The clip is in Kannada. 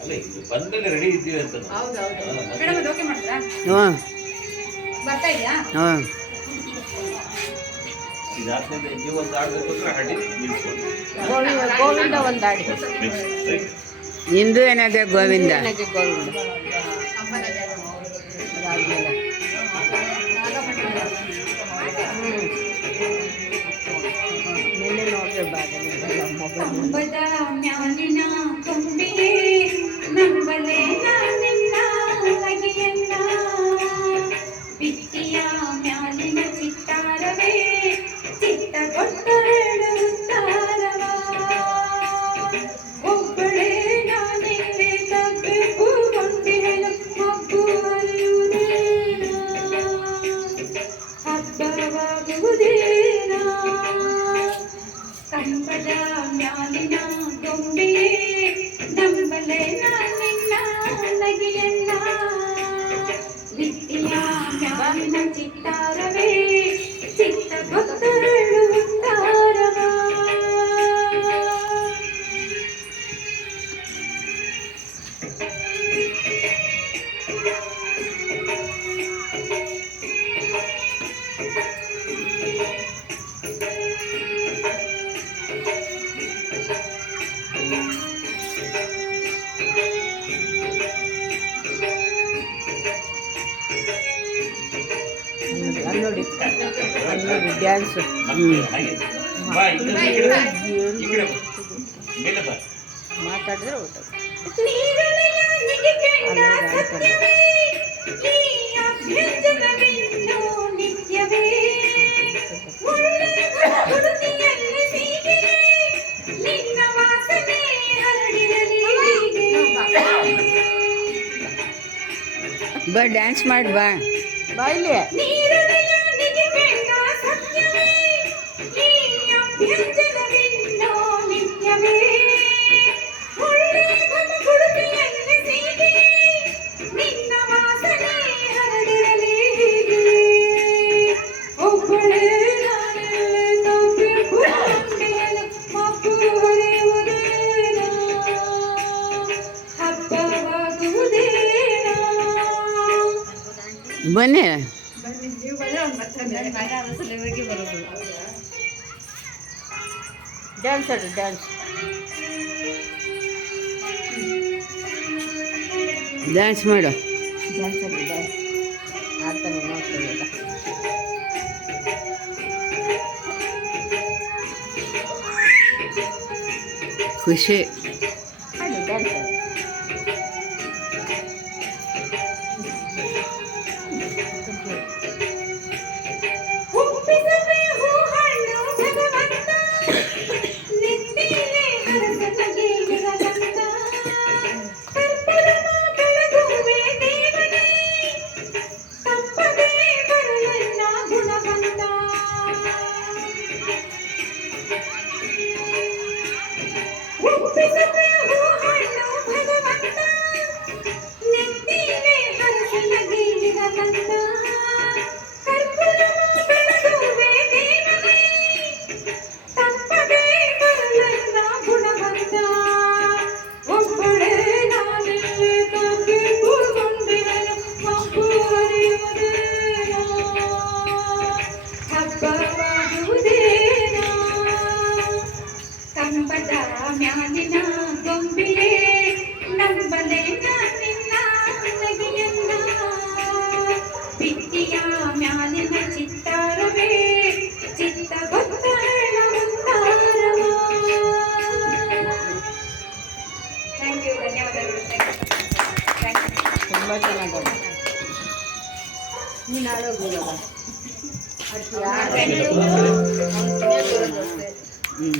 ಅಲ್ಲ ಇದು ಬಂದಮೇಲೆ ರೆಡಿ ಇದ್ದೀವಿ ಅಂತ. ಬರ್ತಾ ಇದೆಯಾ? ಇದಾದ್ಮೇಲೆ ನೀವು ಒಂದು ಆಡಬೇಕು ಅಂದ್ರೆ ಹಾಡಿ ನಿಲ್ಸ್ಕೊಂಡು ಗೋವಿಂದ ಒಂದು ಹಾಡಿ. ನಿಂದು ಏನಾದೆ ಗೋವಿಂದ? ಗೋವಿಂದ ನಿನ್ನೆ ನೋಡ್ರೆ ಕಂಬದ ಮ್ಯಾಲಿನ ಕೊಂಬಿಗೆ ನಂಬಲೆ ನಿನ್ನ ನಗೆಯನ್ನ ಬಿತ್ತಿಯ ಮ್ಯಾಲಿನ ಚಿತ್ತಾರವೇ ಚಿತ್ತ ಕೊಟ್ಟು ಹೇಳುತ್ತಾರವ ಒಬ್ಬಳೇ ನಾನಿಲ್ಲಿ ತಬ್ಬಿಕೊಂಡಿರಲು ಮಬ್ಬು ಹರಿಯುವುದೇನ ಹಬ್ಬವಾಗುವುದೇನ ಕಂಬದ ಮ್ಯಾಲಿನ ಗೊಂಬೆಯೇ ನಂಬಲೆ ನಿನ್ನ ನಗೆಯನ್ನ ಬಿತ್ತಿಯ ಮ್ಯಾಲಿನ ಚಿತ್ತಾರವೇ ಚಿತ್ತ ಗೊತ್ತು ಹೇಳುತ್ತಾರವ ನೋಡಿ ಡ್ಯಾನ್ಸು. ಮಾತಾಡಿದ್ರೆ ಬಾ ಡ್ಯಾನ್ಸ್ ಮಾಡಿ ಬಾ. ಬಾಯಿಲೆ ಬನ್ನಿ. ಡ್ಯಾನ್ಸ್ ಆಡಿ ಡ್ಯಾನ್ಸ್ ಡ್ಯಾನ್ಸ್ ಮಾಡು. ಡ್ಯಾನ್ಸ್ ಆಡಿ ಡ್ಯಾನ್ಸ್ ಆಡ್ತಾನೆ ನೋಡ್ತಾನೆಲ್ಲ. ಖುಷಿ. ಆಡಿ ಡ್ಯಾನ್ಸ್ ಆಡಿ. ಕಂಬದ ಮ್ಯಾಲಿನ ಗೊಂಬೆಯೇ ನಂಬಲೆ ನಿನ್ನ ನಗೆಯನ್ನ ಬಿತ್ತಿಯ ಮ್ಯಾಲಿನ ಚಿತ್ತಾರವೇ ಚಿತ್ತ ಗೊತ್ತು ಹೇಳುತ್ತಾರವ. ಥ್ಯಾಂಕ್ ಯು, ಧನ್ಯವಾದಗಳು. ತುಂಬ ಚೆನ್ನಾಗಿದೆ. ನೀನು ಆಡೋಗಿಲ್ಲವ ಹ್ಞೂ